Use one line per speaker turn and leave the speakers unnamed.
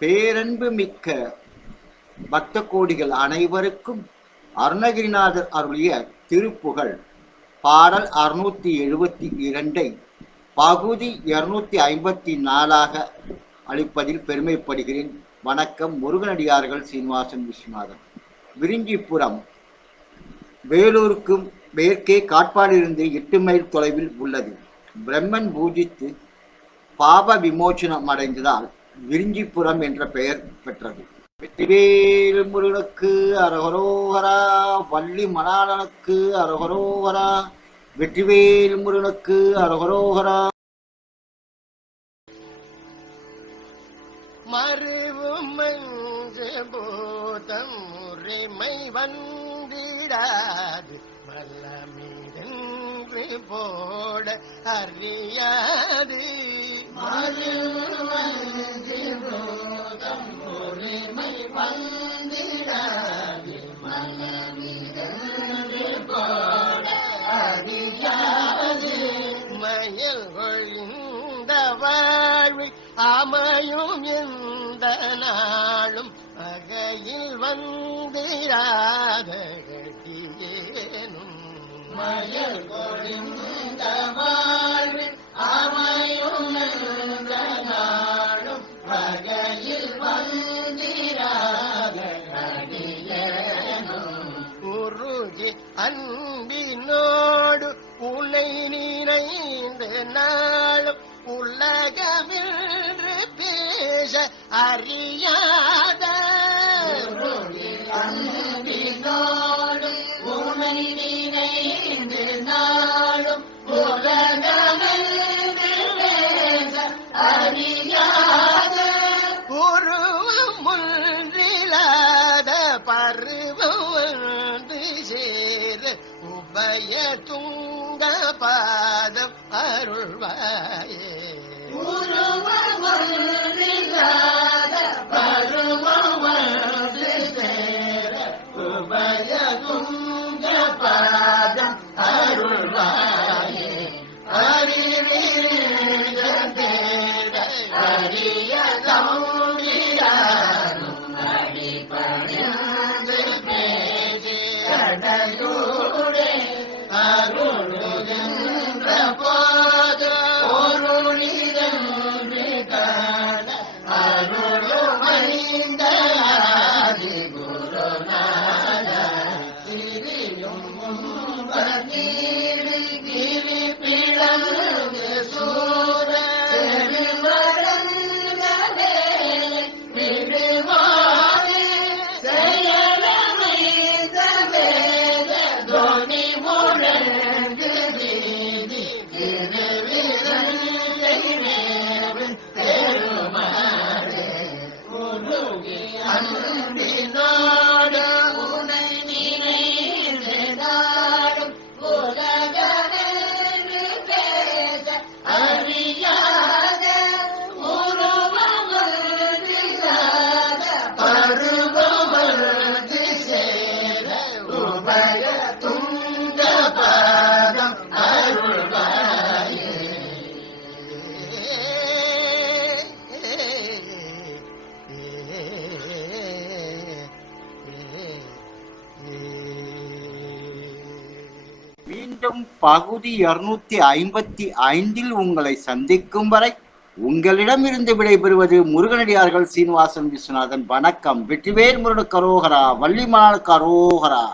பேரன்பு மிக்க பக்த கோடிகள் அனைவருக்கும் அருணகிரிநாதர் அருளிய திருப்புகழ். பாடல் அறுநூத்தி எழுபத்தி இரண்டை பகுதி இருநூத்தி ஐம்பத்தி நாலாக அளிப்பதில் பெருமைப்படுகிறேன். வணக்கம் முருகனடியார்கள் சீனிவாசன் விஸ்வநாதன். விரிஞ்சிபுரம் வேலூருக்கும் மேற்கே காட்பாடிலிருந்து எட்டு மைல் தொலைவில் உள்ளது. பிரம்மன் பூஜித்து பாப விமோசனம் அடைந்ததால் விரிஞ்சிபுரம் என்ற பெயர் பெற்றது. வெற்றிவேல் முருகனுக்கு அரகரோகரா வள்ளி மணாளனுக்கு அரகரோகரா வெற்றிவேல் முருகனுக்கு அரகரோகரா.
மறுவும் மஞ்சு பூதம் உரிமை வந்திடாது. வல்லமீதென்று போட அறியாது. மயில் கொழிந்த வாழ்வில் அமையும் எந்த நாளும் வகையில் வந்திராத. கட்டியேனும் மயில் கொழிந்த நினைந்த நாளும் உலகமென்று பேச அறியாத பருவம் வந்து சேர உபய அருள்வாயே அருள்வாயே. அறிவீர துங்க பாதம்
மீண்டும் பகுதி இருநூத்தி ஐம்பத்தி ஐந்தில் உங்களை சந்திக்கும் வரை உங்களிடமிருந்து விடைபெறுவது முருகனடியார்கள் சீனிவாசன் விஸ்வநாதன். வணக்கம். வெற்றிவேல் முருகன் கரோகரா. வள்ளிமலாளுக்கு கரோகரா.